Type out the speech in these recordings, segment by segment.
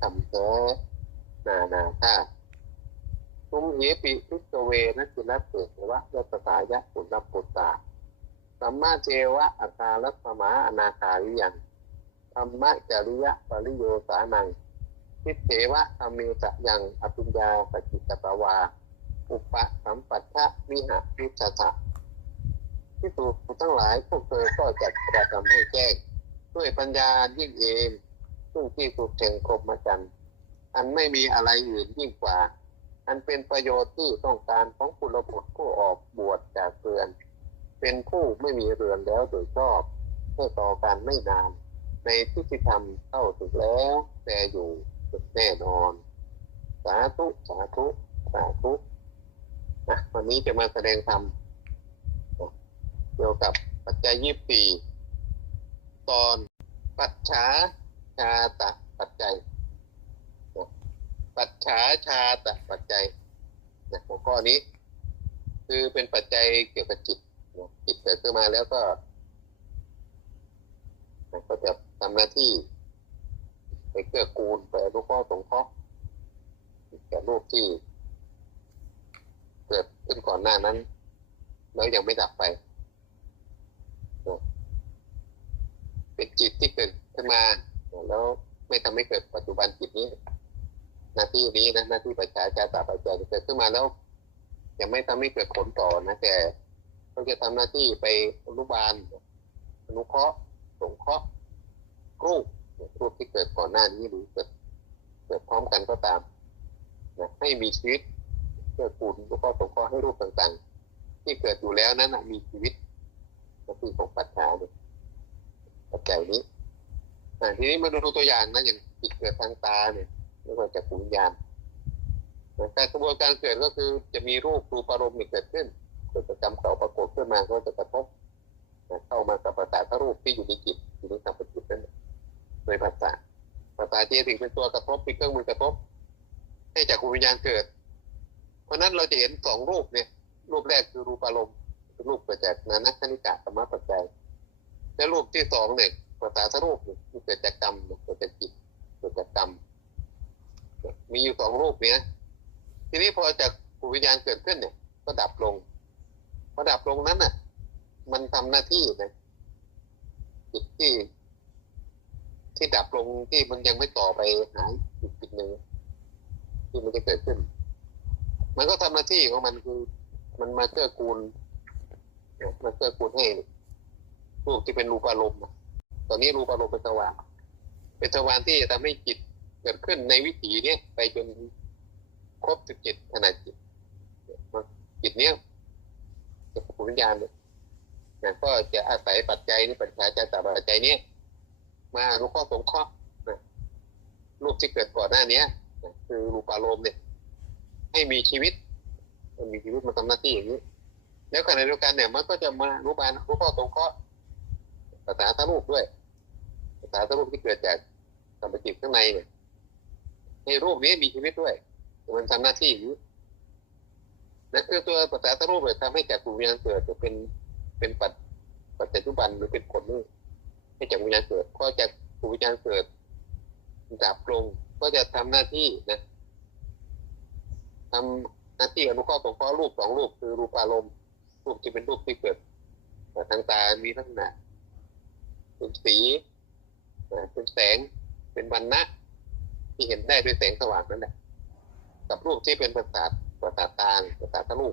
ทำแท้นานาท่าทุมเหปิพิกเวนะจุลเตเสวะยตสายะปุณปุตตาสัมมาเจวะอัตาลัสมาอนาคาริยังธรรมะจริยะปริโยสานังทิเทวะธรรมเมสะยังอภิญญาปจิตตวา อุปะสัมปัทะวิหะวิชชะที่ถูทั้งหลายพวกเธอก็จัดกระทำให้แจ้งด้วยปัญญายิ่งเอง ซึ่งที่สุดแห่งคมจันทร์อันไม่มีอะไรอื่นยิ่งกว่า อันเป็นประโยชน์ที่ต้องการของกุลบุตรผู้ออกบวชจากเรือน เป็นผู้ไม่มีเรือนแล้วโดยชอบเพื่อต่อการไม่นาน ในที่ที่ทำเข้าถึงแล้ว แต่อยู่แน่นอน สาธุ สาธุ สาธุนะวันนี้จะมาแสดงธรรมเกี่ยวกับปัจจัยยี่ปีตอนปัจฉา ชาตะปัจจัย ปัจฉาชาตะปัจจัยนะหัวข้อนี้ คือเป็นปัจจัยเกี่ยวกับจิตจิตเกิดขึ้นมาแล้วก็นก็จะทำหน้าที่ไปเกื้อกูลไปอนุเคราะห์สงเคราะห์แก่รูปที่ เกิดขึ้นก่อนหน้านั้น แล้วยังไม่ดับไป เป็นจิตที่เกิดขึ้นมา แล้วไม่ทำให้เกิดปัจจุบันจิตนี้หน้าที่นี้นะหน้าที่ประชาชาตาปัจจัยเกิดขึ้นมาแล้วยังไม่ทำให้เกิดผลต่อนะแต่เขาจะทำหน้าที่ไปอนุบาลอนุเคราะห์สงเคราะห์รูปรูปที่เกิดก่อนหน้านี้หรือเกิดเกิดพร้อมกันก็ตามนะให้มีชีวิตเพื่อกูลแล้วก็สงเคราะห์ให้รูปต่างๆ ที่เกิดอยู่แล้วนั้นมีชีวิตก็คือของปัจจัยเนี่ยปัจจัยนี้ ทีนี้มาดูตัวอย่างนะอย่างจิตเกิดทางตาเนี่ยเรียกว่าจักรวิญญาณแต่กระบวนการเกิดก็คือจะมีรูปรูปอารมณ์เกิดขึ้นเกิดประจำเก่าปรากฏขึ้นมาก็จะกระทบเข้ามากับภาษาทรูปที่อยู่ในจิตอยู่ในสัมปจิตนั่นโดยภาษาภาษาเจถึงเป็นตัวกระทบเป็นเครื่องมือกระทบ ให้จักวิญญาณเกิด เพราะนั้นเราจะเห็นสองรูปเนี่ย รูปแรกคือรูปอารมณ์รูปเกิดจากนานัคณิกะธรรมะปัจจัยและรูปที่สองเนี่ย ภาษาทรูปเนี่ยเกิดจากกรรมเกิดจากจิตเกิดจากกรรม มีอยู่สองรูปเนี้ยทีนี้พอจากภูวิญญาณเกิดขึ้นเนี่ย ก็ดับลงพอดับลงนั้นน่ะ มันทำหน้าที่นะจิตที่ ที่ดับลงที่มันยังไม่ต่อไปหาอีกจุดหนึ่งที่มันจะเกิดขึ้น มันก็ทำหน้าที่ของมันคือ มันมาเกื้อกูลมาเกื้อกูลให้รูปที่เป็นรูปอารมณ์ ตอนนี้รูปอารมณ์เป็นสว่างเป็นสว่างที่จะทำให้จิตเกิดขึ้นในวิถีเนี้ยไปจนครบสิบเจ็ดขนาดจิตจิตเนี้ยจะผูวิญญาณเนี่ยนะก็จะอาศัยปัจจัยนี้ปัจจัยจากปัจจัยเนี้ยมาอนุเคราะห์สงเคราะห์นะรูปที่เกิดก่อนหน้านี้คือรูปอารมณ์เนี่ย ให้มีชีวิต มันมีชีวิตมาทำหน้าที่อย่างนี้ แล้วขณะเดียวกันเนี่ยมันก็จะมารูปานรูปสงเคราะห์ ภาษาทรูปด้วยภาษาทรูปที่เกิดจากสัมจิตข้างในเนี่ยในรูปนี้มีชีวิตด้วย มันทำหน้าที่อยู่นั่นคือตัวภาษาทรูปเลยทำให้จากวิญญาเกิดจะเป็นเป็นปัจปัจจุบันหรือเป็นผลนี่ให้จากวิญญาเกิดก็จากวิญญาเกิดดับลงก็จะทำหน้าที่นะทำหน้าที่อนุเคราะห์สงเคราะห์รูปสองรูปคือรูปอารมณ์รูปที่เป็นรูปที่เกิดทางตามีลักษณะ เป็นสีเป็นแสงเป็นวันนะที่เห็นได้ด้วยแสงสว่างนั่นแหละกับรูปที่เป็นภาษาภาษาตาภาษาทะลุ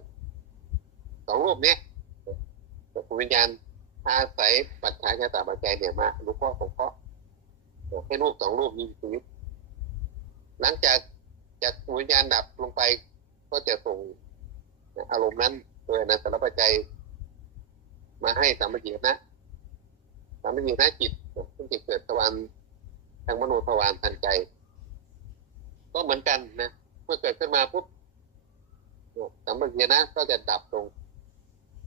สองรูปเนี้ยแต่วิญญาณอาศัยปัจจัยชะตาปัจจัยเนี่ยมารู้ข้อสงเคราะห์ให้รูปสองรูปมีชีวิตหลังจากจากวิญญาณดับลงไป ก็จะส่งอารมณ์นั้นโดยนั้นสารปัจจัยมาให้สามัญญนะ สามัญญินะจิตซึ่งจะเกิดทวารทางมโนทวารทางใจ ก็เหมือนกันนะเมื่อเกิดขึ้นมาปุ๊บสัมปชัญญะก็จะดับลง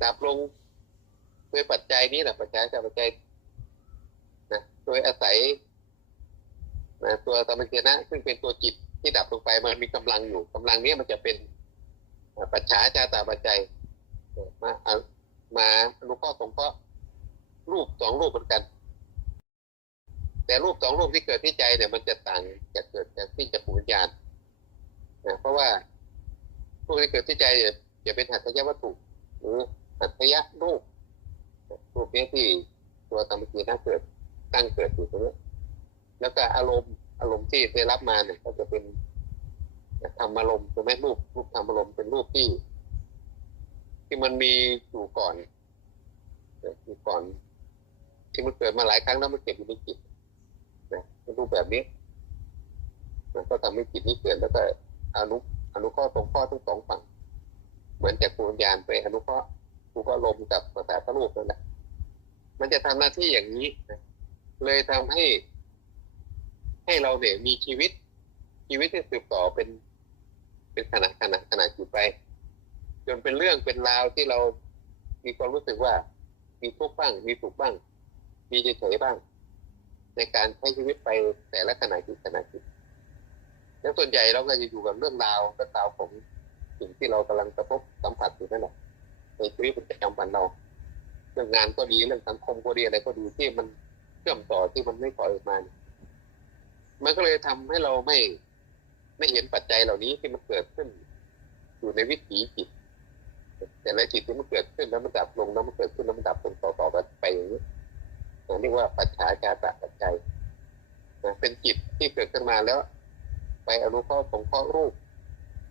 ดับลงโดยปัจจัยนี้แหละปัจจัยจากปัจจัยนะโดยอาศัยนะตัวสัมปชัญญะซึ่งเป็นตัวจิตที่ดับลงไปมันมีกำลังอยู่กำลังนี้มันจะเป็นปัจฉาจาตาปัจจัยมามาอนุเคราะห์สงเคราะห์ รูปสองรูปเหมือนกัน แต่รูปสองรูปที่เกิดที่ใจเนี่ยมันจะต่างจะเกิดจากว่าพวกที่เกิดที่ใจอย่ย่าเป็นหัตถยวัตถุหรือหัตถยรูปรูปนี้ที่ตัวธรรมจีน่าเกิดตั้งเกิดอยู่ตรงนี้แล้วก็อารมณ์อารมณ์ที่ได้รับมาเนี่ยก็จะเป็นธรรมอารมณ์ใช่ไหมรูปรูปธรรมอารมณ์เป็นรูปที่ ที่มันมีอยู่ก่อนอยู่ก่อน ที่มันเกิดมาหลายครั้งแล้วมันเก็บอยู่ในจิตนะเป็นรูปแบบนี้ มันก็ทำให้จิตนี้เกิดแล้วก็อนุอนุเคราะห์ตรงข้อทั้งสองฝั่ง เหมือนจากภูมิญาณไปอนุเคราะห์ภูก็ลมกับภาษาพระรูปนั่นแหละมันจะทำหน้าที่อย่างนี้นะเลยทำให้ ให้เราเนี่ยมีชีวิต ชีวิตที่สืบต่อเป็น เป็นขณะขณะขณะอยู่ไป จนเป็นเรื่องเป็นราวที่เรามีความรู้สึกว่า มีทุกข์บ้างมีสุขบ้าง มีเฉยๆบ้าง ในการใช้ชีวิตไปแต่ละขณะจิตขณะจิตแล้วส่วนใหญ่เราก็จะอยู่กับเรื่องราวเรื่องราวของสิ่งที่เรากำลังกระทบสัมผัสอยู่นั่นแหละในชีวิตประจำวันเรา เรื่องงานก็ดีเรื่องสังคมก็ดีอะไรก็ดีที่มันเชื่อมต่อที่มันไม่ปล่อยออกมา มันก็เลยทำให้เราไม่ไม่เห็นปัจจัยเหล่านี้ที่มันเกิดขึ้น อยู่ในวิถีจิต แต่ละจิตที่มันเกิดขึ้นแล้วมันดับลงแล้วมันเกิด เรียกว่าปัจฉาจาตะปัจจัยนะเป็นจิตที่เกิดขึ้นมาแล้ว ไปอนุเคราะห์สงเคราะห์รูป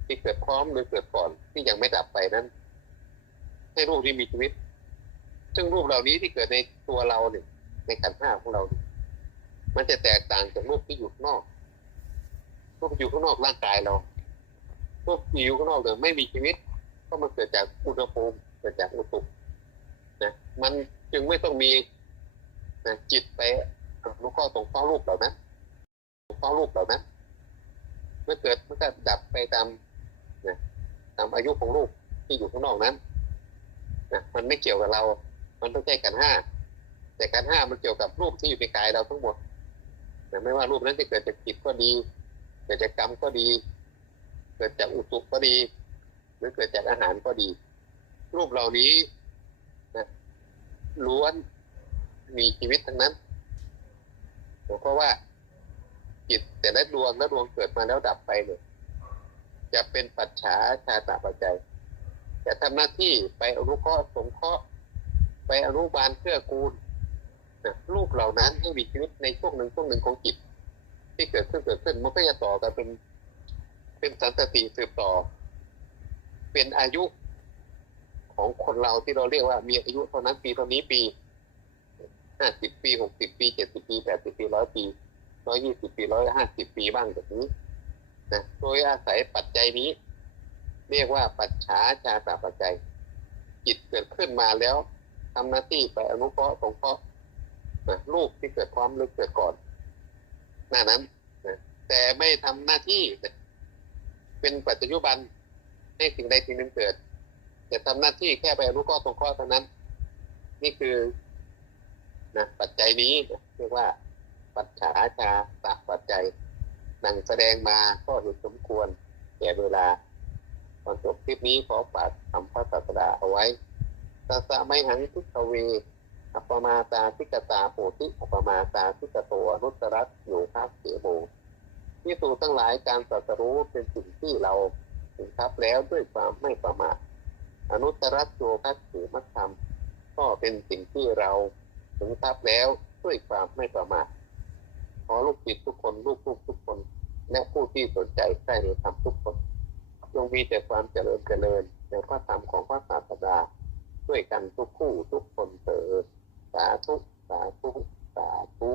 ที่เกิดพร้อมหรือเกิดก่อนที่ยังไม่ดับไปนั้น ให้รูปที่มีชีวิต ซึ่งรูปเหล่านี้ที่เกิดในตัวเราเนี่ยในขันห้าของเรา มันจะแตกต่างจากรูปที่อยู่ข้างนอก รูปอยู่ข้างนอกร่างกายเรา รูปที่อยู่ข้างนอกเนี่ยไม่มีชีวิต ก็มันเกิดจากอุณหภูมิเกิดจากอุตุนะ มันจึงไม่ต้องมี นะจิตไปอนุเคราะห์สงเฝ้ารูปเหล่านั้นสงเครารูปเหล่านั้นเมื่อเกิดมันก็ดับไปตามนะตามอายุของรูปที่อยู่ข้างนอกนั้นนะมันไม่เกี่ยวกับเรา มันต้องใช้กันห้า แต่กันห้ามันเกี่ยวกับรูปที่อยู่ในกายเราทั้งหมดนะไม่ว่ารูปนั้นจะเกิดจากจิตก็ดี เกิดจากกรรมก็ดี เกิดจากอุตุก็ดี หรือเกิดจากอาหารก็ดี รูปเหล่านี้นะล้วน มีชีวิตทั้งนั้นเพราะว่าจิตแต่ละดวงและดวงเกิดมาแล้วดับไปเนี่ยจะเป็นปัจฉาชาตาปัจจัยจะทำหน้าที่ไปอนุเคราะห์สงเคราะห์ไปอนุบาลเพื่อกูลนะรูปเหล่านั้นให้มีชีวิตในช่วงหนึ่งช่วงหนึ่งของจิต ที่เกิดขึ้นเกิดขึ้นมันก็จะต่อกันเป็นเป็นสันตติสืบต่อ เป็นอายุของคนเราที่เราเรียกว่ามีอายุเท่านั้นปีเท่านี้ปี ห้าสิบปีหกสิบปีเจ็ดสิบปีแปดสิบปีร้อยปีร้อยยี่สิบปีร้อยห้าสิบปีบ้างแบบนี้นะโดยอาศัยปัจจัยนี้ เรียกว่าปัจฉาชาตาปัจจัย จิตเกิดขึ้นมาแล้วทำหน้าที่ไปอนุเคราะห์สงเคราะห์นะรูปที่เกิดพร้อมหรือเกิดก่อน หน้านั้นนะแต่ไม่ทำหน้าที่ เป็นปัจจุบันให้สิ่งใดสิ่งหนึ่งเกิด จะทำหน้าที่แค่ไปอนุเคราะห์สงเคราะห์เท่านั้น นี่คือ นะปัจจัยนี้เรียกว่า ปัจฉาชาตะปัจจัยนั่งแสดงมาก็เห็นสมควรแก่เวลาตอนจบคลิปนี้ขอฝากคำพระศาสดาเอาไว้ตาสะไม่หังทุกขเวอัปมาตาทิกตาโพธิอัปมาตาทิกโตอนุตรัสอยู่ภาคเสโมที่สูทั้งหลายการตรัสรู้เป็นสิ่งที่เราถึงทับแล้วด้วยความไม่ประมาทอนุตรัสโยคัสถือมัคธรรมก็เป็นสิ่งที่เรา ถึงทับแล้วด้วยความไม่ประมาทขอลูกศิษย์ทุกคนลูกลูกทุกคนและผู้ที่สนใจใกล้ในธรรมทุกคนจงมีแต่ความเจริญเจริญในพระธรรมของพระศาสดาด้วยกันทุกคู่ทุกคนเถิดสาธุสาธุสาธุ